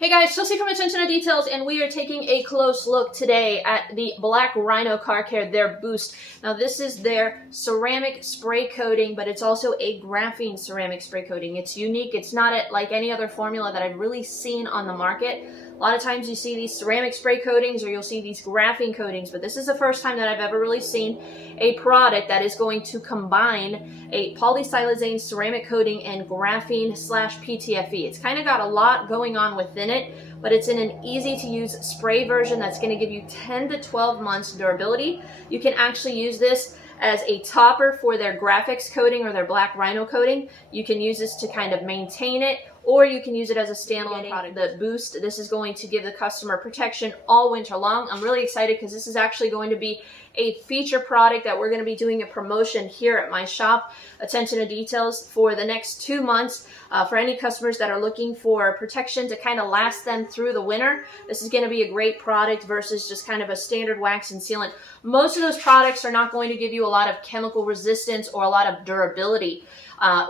Hey guys, Chelsea from Attention to Details, and we are taking a close look today at the black Rhino Car Care, their Boost. Now this is their ceramic spray coating, but it's also a graphene ceramic spray coating. It's unique. It's not like any other formula that I've really seen on the market. A lot of times you see these ceramic spray coatings or you'll see these graphene coatings, but this is the first time that I've ever really seen a product that is going to combine a polysiloxane ceramic coating and graphene / PTFE. It's kind of got a lot going on within it, but it's in an easy to use spray version that's going to give you 10 to 12 months durability. You can actually use this as a topper for their graphics coating or their black Rhino coating. You can use this to kind of maintain it, or you can use it as a standalone product. The Boost, this is going to give the customer protection all winter long. I'm really excited because this is actually going to be a feature product that we're going to be doing a promotion here at my shop, Attention to Details, for the next 2 months. For any customers that are looking for protection to kind of last them through the winter, this is going to be a great product versus just kind of a standard wax and sealant. Most of those products are not going to give you a lot of chemical resistance or a lot of durability.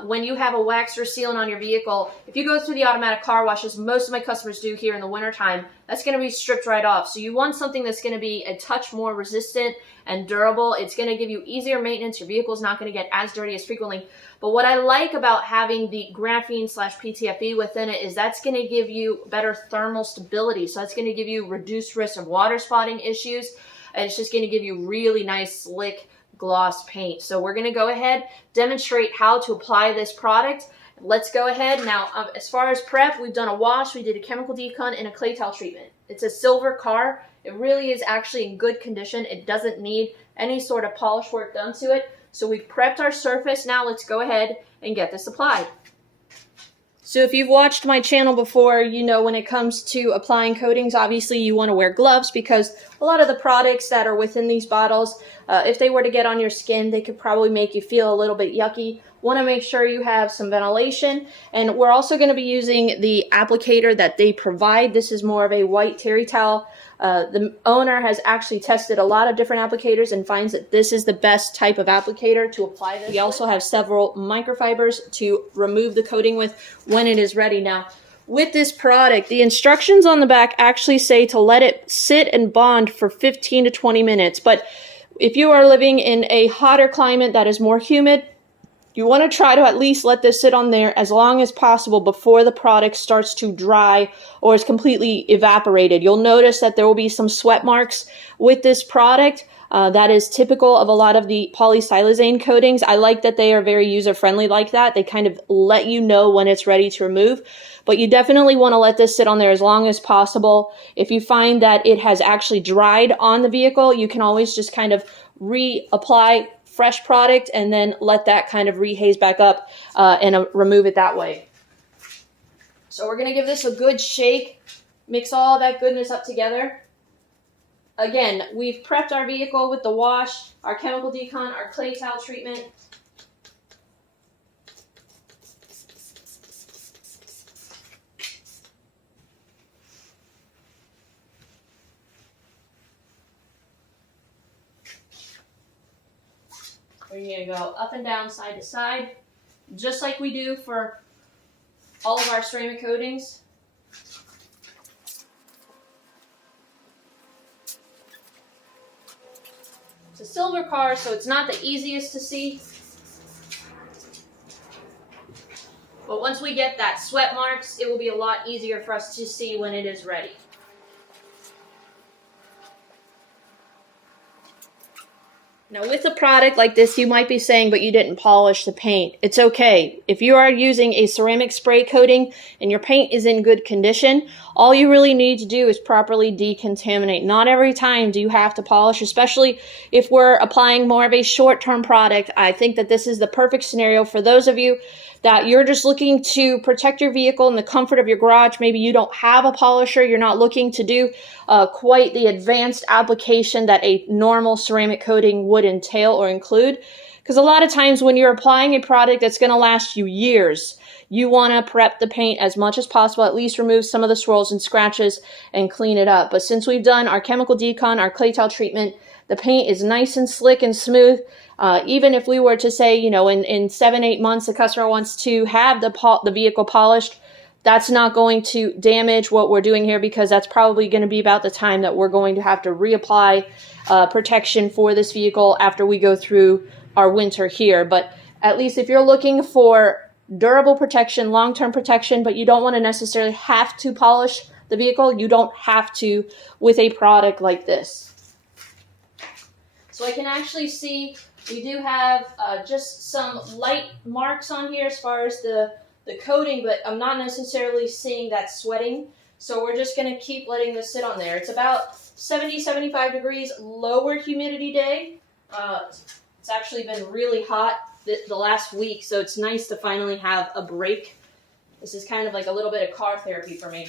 When you have a wax or sealant on your vehicle, if you go through the automatic car washes, most of my customers do here in the wintertime, that's going to be stripped right off. So you want something that's going to be a touch more resistant and durable. It's going to give you easier maintenance. Your vehicle's not going to get as dirty as frequently. But what I like about having the graphene / PTFE within it is that's going to give you better thermal stability. So that's going to give you reduced risk of water spotting issues. And it's just going to give you really nice, slick, gloss paint. So we're going to go ahead, demonstrate how to apply this product. Let's go ahead. Now, as far as prep, we've done a wash, we did a chemical decon, and a clay towel treatment. It's a silver car. It really is actually in good condition. It doesn't need any sort of polish work done to it. So we've prepped our surface. Now let's go ahead and get this applied. So if you've watched my channel before, you know when it comes to applying coatings, obviously you want to wear gloves because a lot of the products that are within these bottles, if they were to get on your skin, they could probably make you feel a little bit yucky. Want to make sure you have some ventilation, and we're also going to be using the applicator that they provide. This is more of a white terry towel. The owner has actually tested a lot of different applicators and finds that this is the best type of applicator to apply this. We also have several microfibers to remove the coating with when it is ready. Now, with this product, the instructions on the back actually say to let it sit and bond for 15 to 20 minutes. But if you are living in a hotter climate that is more humid, you want to try to at least let this sit on there as long as possible before the product starts to dry or is completely evaporated. You'll notice that there will be some sweat marks with this product. That is typical of a lot of the polysiloxane coatings. I like that they are very user-friendly like that. They kind of let you know when it's ready to remove. But you definitely want to let this sit on there as long as possible. If you find that it has actually dried on the vehicle, you can always just kind of reapply fresh product and then let that kind of rehaze back up and remove it that way. So we're going to give this a good shake, mix all that goodness up together. Again, we've prepped our vehicle with the wash, our chemical decon, our clay towel treatment. We're going to go up and down, side to side, just like we do for all of our ceramic coatings. It's a silver car, so it's not the easiest to see. But once we get that sweat marks, it will be a lot easier for us to see when it is ready. Now with a product like this, you might be saying, but you didn't polish the paint. It's okay. If you are using a ceramic spray coating and your paint is in good condition, all you really need to do is properly decontaminate. Not every time do you have to polish, especially if we're applying more of a short-term product. I think that this is the perfect scenario for those of you that you're just looking to protect your vehicle in the comfort of your garage. Maybe you don't have a polisher. You're not looking to do quite the advanced application that a normal ceramic coating would entail or include. Because a lot of times when you're applying a product that's going to last you years, you want to prep the paint as much as possible, at least remove some of the swirls and scratches and clean it up. But since we've done our chemical decon, our clay towel treatment, the paint is nice and slick and smooth. Even if we were to say, you know, in 7-8 months, the customer wants to have the vehicle polished, that's not going to damage what we're doing here, because that's probably going to be about the time that we're going to have to reapply protection for this vehicle after we go through our winter here. But at least if you're looking for durable protection, long-term protection, but you don't want to necessarily have to polish the vehicle, you don't have to with a product like this. So I can actually see we do have just some light marks on here as far as the coating, but I'm not necessarily seeing that sweating. So we're just going to keep letting this sit on there. It's about 70, 75 degrees, lower humidity day. It's actually been really hot the last week, so it's nice to finally have a break. This is kind of like a little bit of car therapy for me.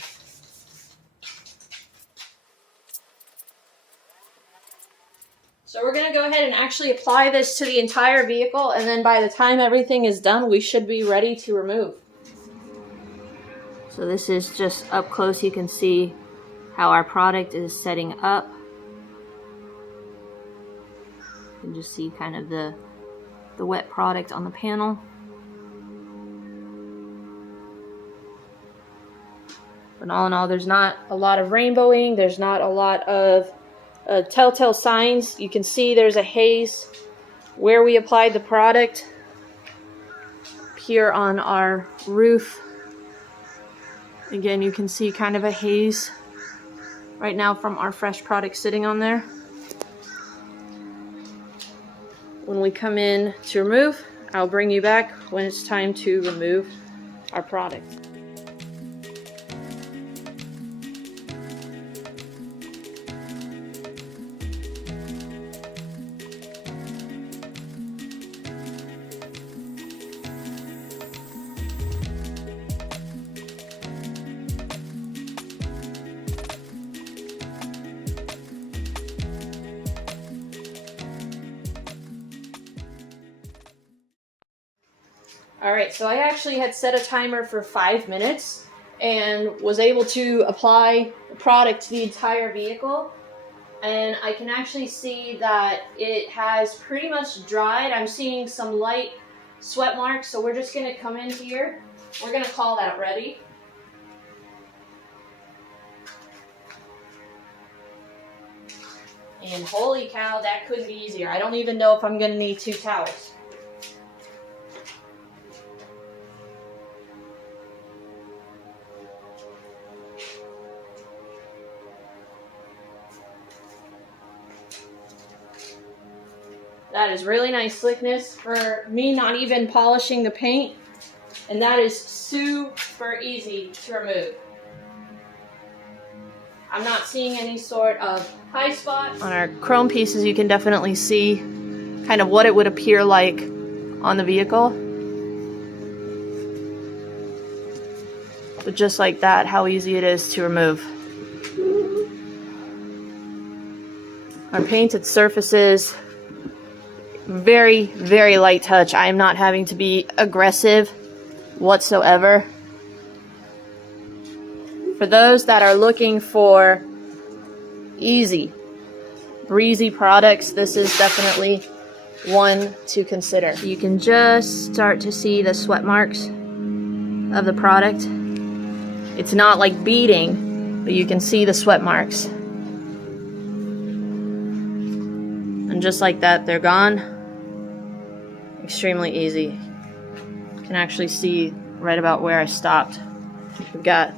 So we're going to go ahead and actually apply this to the entire vehicle, and then by the time everything is done, we should be ready to remove. So this is just up close. You can see how our product is setting up. You can just see kind of the wet product on the panel. But all in all, there's not a lot of rainbowing. There's not a lot of telltale signs. You can see there's a haze where we applied the product here on our roof. Again, you can see kind of a haze right now from our fresh product sitting on there. When we come in to remove, I'll bring you back when it's time to remove our product. Alright, so I actually had set a timer for 5 minutes and was able to apply the product to the entire vehicle. And I can actually see that it has pretty much dried. I'm seeing some light sweat marks, so we're just going to come in here. We're going to call that ready. And holy cow, that couldn't be easier. I don't even know if I'm going to need 2 towels. That is really nice slickness for me not even polishing the paint. And that is super easy to remove. I'm not seeing any sort of high spot. On our chrome pieces, you can definitely see kind of what it would appear like on the vehicle. But just like that, how easy it is to remove. Our painted surfaces, very, very light touch. I am not having to be aggressive whatsoever. For those that are looking for easy, breezy products, this is definitely one to consider. You can just start to see the sweat marks of the product. It's not like beading, but you can see the sweat marks. And just like that, they're gone. Extremely easy. You can actually see right about where I stopped. We've got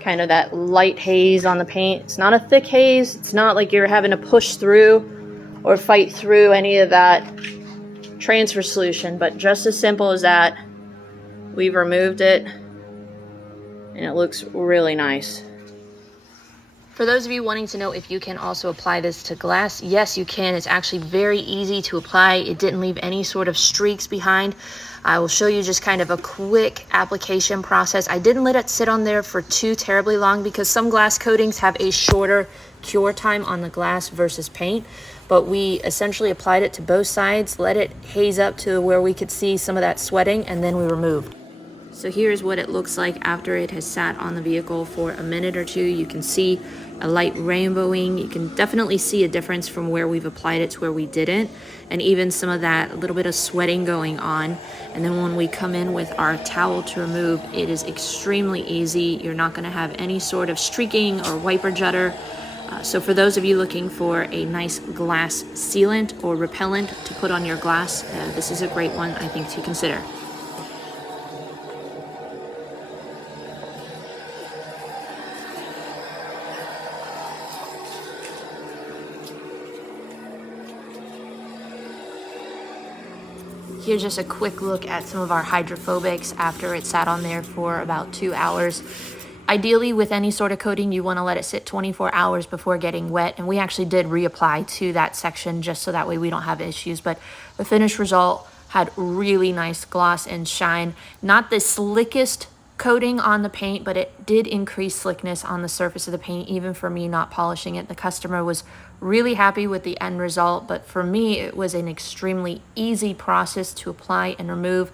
kind of that light haze on the paint. It's not a thick haze. It's not like you're having to push through or fight through any of that transfer solution, but just as simple as that, we've removed it and it looks really nice. For those of you wanting to know if you can also apply this to glass, yes, you can. It's actually very easy to apply. It didn't leave any sort of streaks behind. I will show you just kind of a quick application process. I didn't let it sit on there for too terribly long because some glass coatings have a shorter cure time on the glass versus paint. But we essentially applied it to both sides, let it haze up to where we could see some of that sweating, and then we removed. So here's what it looks like after it has sat on the vehicle for a minute or two. You can see a light rainbowing. You can definitely see a difference from where we've applied it to where we didn't, and even some of that little bit of sweating going on. And then when we come in with our towel to remove, it is extremely easy. You're not going to have any sort of streaking or wiper judder. So for those of you looking for a nice glass sealant or repellent to put on your glass, this is a great one, I think, to consider. Here's just a quick look at some of our hydrophobics after it sat on there for about 2 hours. Ideally, with any sort of coating, you want to let it sit 24 hours before getting wet. And we actually did reapply to that section just so that way we don't have issues. But the finished result had really nice gloss and shine. Not the slickest coating on the paint, but it did increase slickness on the surface of the paint, even for me not polishing it. The customer was really happy with the end result, but for me, it was an extremely easy process to apply and remove.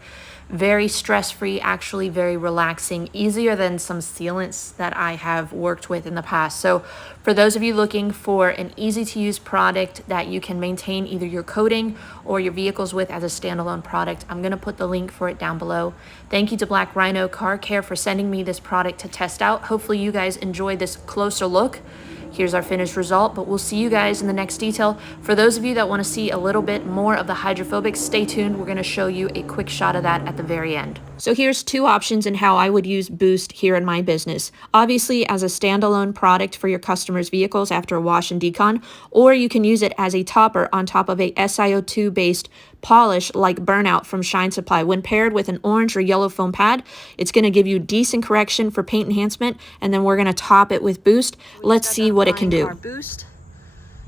Very stress-free, actually very relaxing, easier than some sealants that I have worked with in the past. So for those of you looking for an easy-to-use product that you can maintain either your coating or your vehicles with as a standalone product, I'm going to put the link for it down below. Thank you to Black Rhino Car Care for sending me this product to test out. Hopefully you guys enjoyed this closer look. Here's our finished result, but we'll see you guys in the next detail. For those of you that want to see a little bit more of the hydrophobics, stay tuned. We're going to show you a quick shot of that at the very end. So here's two options in how I would use Boost here in my business. Obviously as a standalone product for your customers' vehicles after a wash and decon, or you can use it as a topper on top of a SiO2 based polish like Burnout from Shine Supply. When paired with an orange or yellow foam pad, it's going to give you decent correction for paint enhancement, and then we're going to top it with Boost. Let's see what it can do. Our Boost,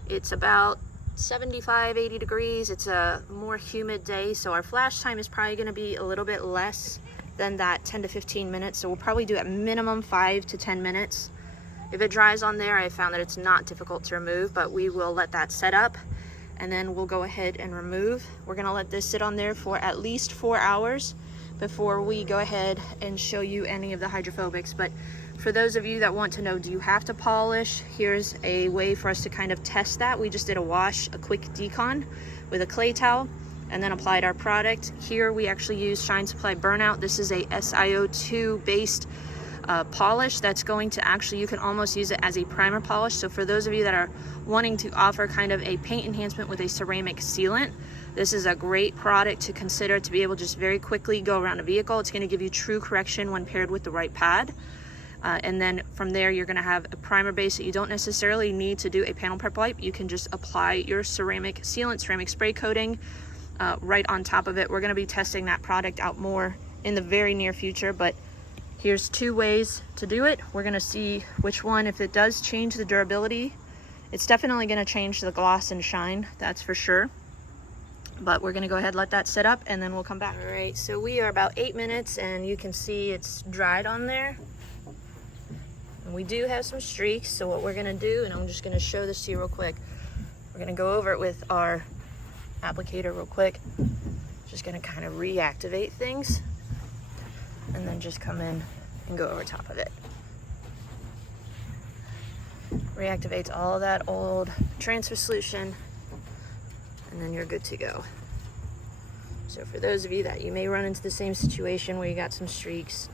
it's about 75-80 degrees. It's a more humid day, so our flash time is probably going to be a little bit less than that 10 to 15 minutes. So we'll probably do at minimum 5 to 10 minutes. If it dries on there, I found that it's not difficult to remove, but we will let that set up and then we'll go ahead and remove. We're going to let this sit on there for at least 4 hours before we go ahead and show you any of the hydrophobics. But for those of you that want to know, do you have to polish? Here's a way for us to kind of test that. We just did a wash, a quick decon with a clay towel, and then applied our product. Here we actually use Shine Supply Burnout. This is a SiO2 based polish that's going to actually, you can almost use it as a primer polish. So for those of you that are wanting to offer kind of a paint enhancement with a ceramic sealant, this is a great product to consider to be able to just very quickly go around a vehicle. It's going to give you true correction when paired with the right pad. And then from there, you're going to have a primer base that you don't necessarily need to do a panel prep wipe. You can just apply your ceramic sealant, ceramic spray coating right on top of it. We're going to be testing that product out more in the very near future, but here's two ways to do it. We're going to see which one, if it does change the durability, it's definitely going to change the gloss and shine, that's for sure. But we're going to go ahead and let that set up and then we'll come back. All right, so we are about 8 minutes and you can see it's dried on there. And we do have some streaks, so what we're going to do, and I'm just going to show this to you real quick, we're going to go over it with our applicator real quick. Just going to kind of reactivate things and then just come in and go over top of it. Reactivates all of that old transfer solution and then you're good to go. So for those of you that you may run into the same situation where you got some streaks,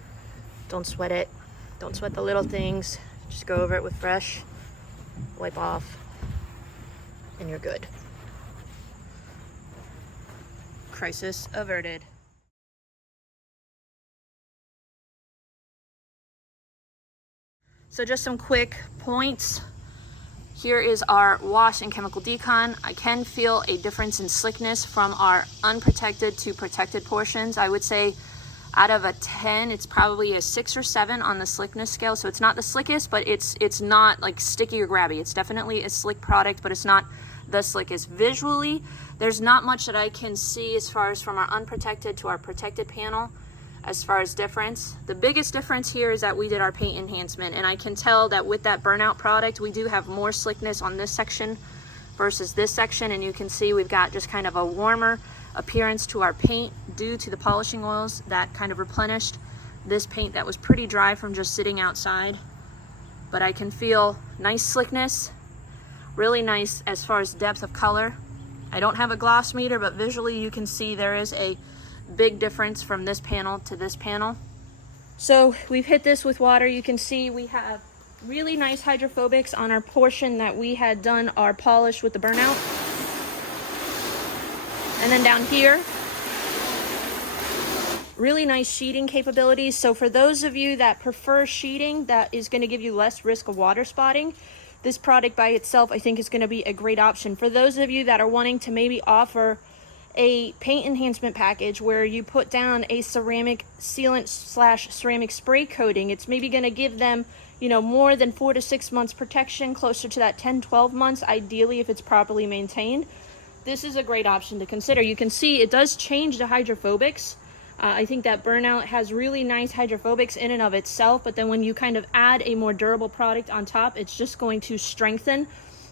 don't sweat it. Don't sweat the little things. Just go over it with fresh, wipe off, and you're good. Crisis averted. So just some quick points. Here is our wash and chemical decon. I can feel a difference in slickness from our unprotected to protected portions. I would say out of a 10, it's probably a 6 or 7 on the slickness scale. So it's not the slickest, but it's not like sticky or grabby. It's definitely a slick product, but it's not the slickest. Visually, there's not much that I can see as far as from our unprotected to our protected panel as far as difference. The biggest difference here is that we did our paint enhancement, and I can tell that with that Burnout product, we do have more slickness on this section versus this section, and you can see we've got just kind of a warmer appearance to our paint due to the polishing oils that kind of replenished this paint that was pretty dry from just sitting outside, but I can feel nice slickness, really nice as far as depth of color. I don't have a gloss meter, but visually you can see there is a big difference from this panel to this panel. So we've hit this with water. You can see we have really nice hydrophobics on our portion that we had done our polish with the burnout. And then down here, really nice sheeting capabilities. So for those of you that prefer sheeting that is going to give you less risk of water spotting, this product by itself I think is going to be a great option. For those of you that are wanting to maybe offer a paint enhancement package where you put down a ceramic sealant / ceramic spray coating, it's maybe going to give them, you know, more than 4 to 6 months protection, closer to that 10-12 months ideally if it's properly maintained. This is a great option to consider. You can see it does change the hydrophobics. I think that burnout has really nice hydrophobics in and of itself, but then when you kind of add a more durable product on top, it's just going to strengthen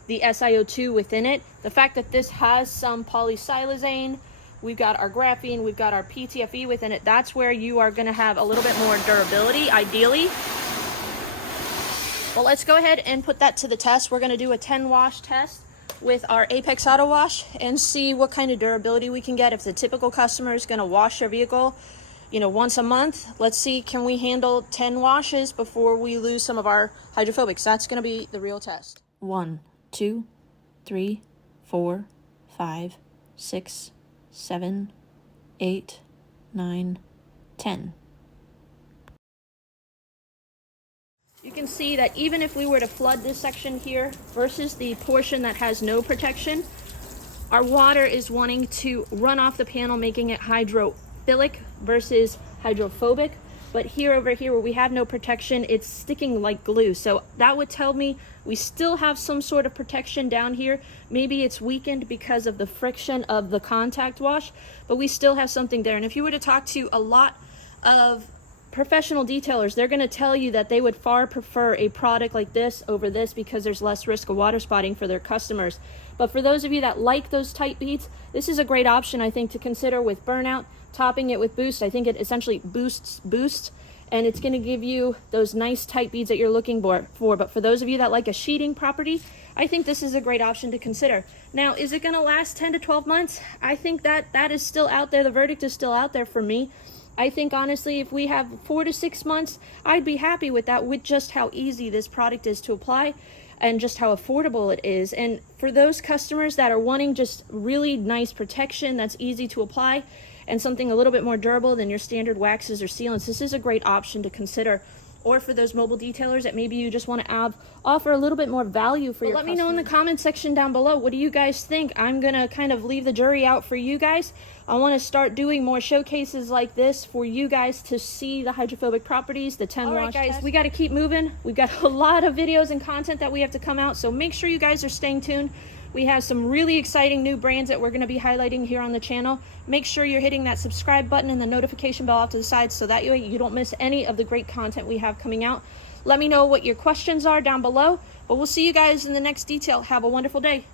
the SiO2 within it. The fact that this has some polysilazane, we've got our graphene, we've got our PTFE within it, that's where you are going to have a little bit more durability ideally. Well, let's go ahead and put that to the test. We're going to do a 10 wash test with our Apex Auto Wash and see what kind of durability we can get. If the typical customer is going to wash their vehicle, you know, once a month, let's see, can we handle 10 washes before we lose some of our hydrophobics? That's going to be the real test. 1, 2, 3, 4, 5, 6, 7, 8, 9, 10. You can see that even if we were to flood this section here versus the portion that has no protection, our water is wanting to run off the panel, making it hydrophilic versus hydrophobic. But here, over here, where we have no protection, it's sticking like glue. So that would tell me we still have some sort of protection down here. Maybe it's weakened because of the friction of the contact wash, but we still have something there. And if you were to talk to a lot of professional detailers, they're going to tell you that they would far prefer a product like this over this because there's less risk of water spotting for their customers. But for those of you that like those tight beads, this is a great option, I think, to consider with burnout. Topping it with boost, I think it essentially boosts, and it's going to give you those nice tight beads that you're looking for. But for those of you that like a sheeting property, I think this is a great option to consider. Now, is it going to last 10 to 12 months? I think that is still out there. The verdict is still out there for me. I think honestly, if we have 4 to 6 months, I'd be happy with that, with just how easy this product is to apply and just how affordable it is. And for those customers that are wanting just really nice protection that's easy to apply and something a little bit more durable than your standard waxes or sealants, this is a great option to consider. Or for those mobile detailers that maybe you just want to offer a little bit more value for your customers. Let me know in the comment section down below, what do you guys think? I'm going to kind of leave the jury out for you guys. I want to start doing more showcases like this for you guys to see the hydrophobic properties, the 10 wash guys, test. We got to keep moving. We've got a lot of videos and content that we have to come out, so make sure you guys are staying tuned. We have some really exciting new brands that we're going to be highlighting here on the channel. Make sure you're hitting that subscribe button and the notification bell off to the side so that way you don't miss any of the great content we have coming out. Let me know what your questions are down below, but we'll see you guys in the next detail. Have a wonderful day.